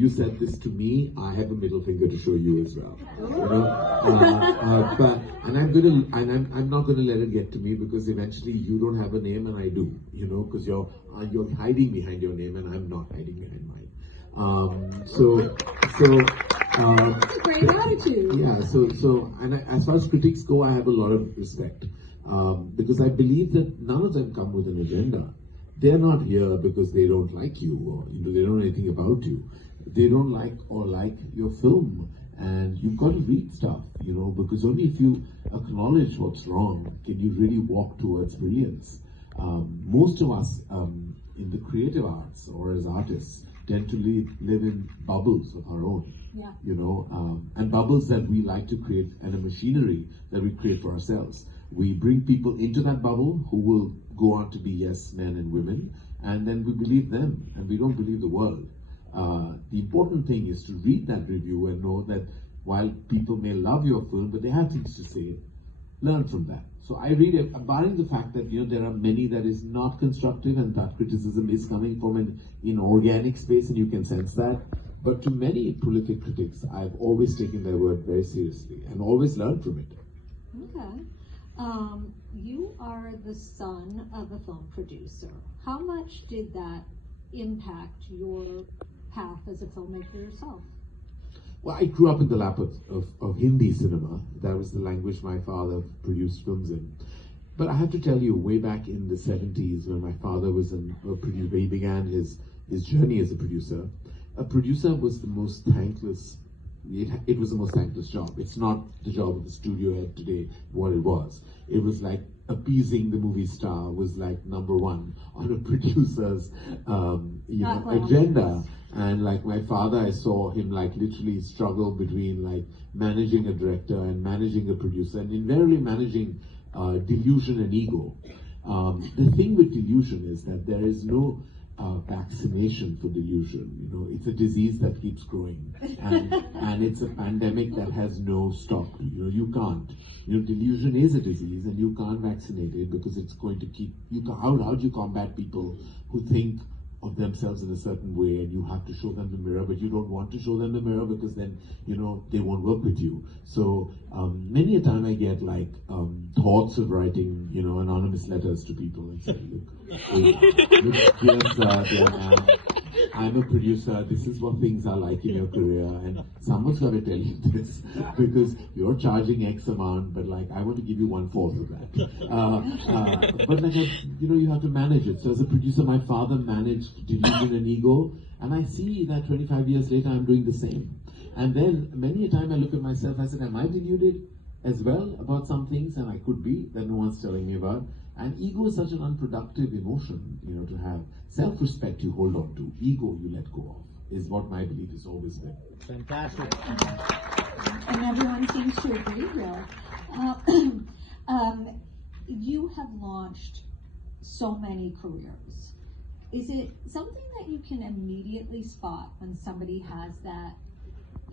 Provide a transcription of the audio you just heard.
you said this to me, I have a middle finger to show you as well. I'm not gonna let it get to me, because eventually you don't have a name and I do, because you're hiding behind your name and I'm not hiding behind mine. That's a great attitude. Yeah, as far as critics go, I have a lot of respect, because I believe that none of them come with an agenda. They're not here because they don't like you, or they don't know anything about you. They don't like your film, and you've got to read stuff, because only if you acknowledge what's wrong can you really walk towards brilliance. Most of us in the creative arts or as artists tend to live in bubbles of our own. Yeah. And bubbles that we like to create, and a machinery that we create for ourselves. We bring people into that bubble who will go on to be yes men and women, and then we believe them, and we don't believe the world. The important thing is to read that review and know that while people may love your film, but they have things to say, learn from that. So I read it, barring the fact that there are many that is not constructive, and that criticism is coming from an inorganic space, and you can sense that. But to many prolific critics, I've always taken their word very seriously and always learned from it. Okay. You are the son of a film producer. How much did that impact your path as a filmmaker yourself? Well, I grew up in the lap of Hindi cinema. That was the language my father produced films in. But I have to tell you, way back in the 70s, when my father was a producer, he began his journey as a producer was the most thankless. It was the most thankless job. It's not the job of the studio head today, what it was. It was like appeasing the movie star was like number one on a producer's agenda. And like my father, I saw him like literally struggle between like managing a director and managing a producer, and invariably managing delusion and ego. The thing with delusion is that there is no vaccination for delusion. It's a disease that keeps growing, and it's a pandemic that has no stop. You can't. Delusion is a disease, and you can't vaccinate it, because it's going to keep you. How do you combat people who think of themselves in a certain way, and you have to show them the mirror, but you don't want to show them the mirror, because then they won't work with you. So many a time I get like thoughts of writing anonymous letters to people and say, look, here's dear man, I'm a producer, this is what things are like in your career, and someone's got to tell you this, because you're charging X amount, but like I want to give you 1/4 of that. But like you have to manage it. So as a producer, my father managed delusion and ego, and I see that 25 years later I'm doing the same. And then many a time I look at myself, I said, am I deluded as well about some things? And I could be, that no one's telling me about. And ego is such an unproductive emotion, to have. Self-respect you hold on to, ego you let go of, is what my belief has always been. Fantastic. And everyone seems to agree, really. You have launched so many careers. Is it something that you can immediately spot when somebody has that